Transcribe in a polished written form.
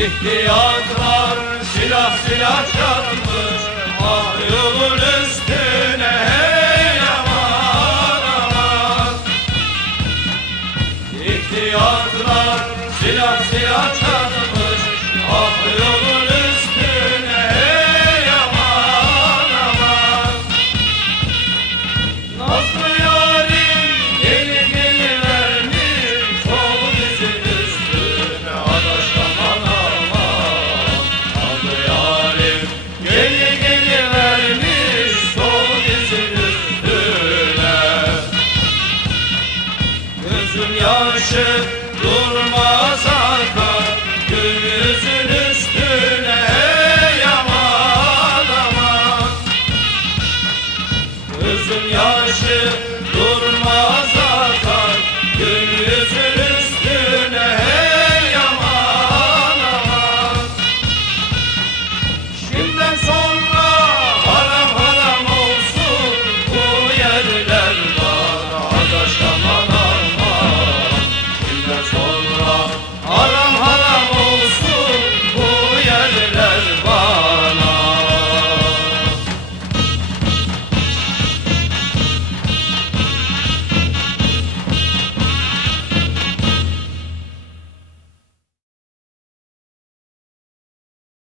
İhtiyatlar silah silah çatmış, ah yolun üstüne hey aman aman. İhtiyatlar silah silah çatmış, ah yolun üstüne hey aman aman. Nazlı yarim geli geli vermiş, sol dizin üstüne adaş aman aman. Nazlı yarim geli geli vermiş, sol dizin üstüne. Gözün yaşı durmaz akar, gül yüzün üstüne hey aman aman. Gözün yaşı durmaz akar, gül yüzün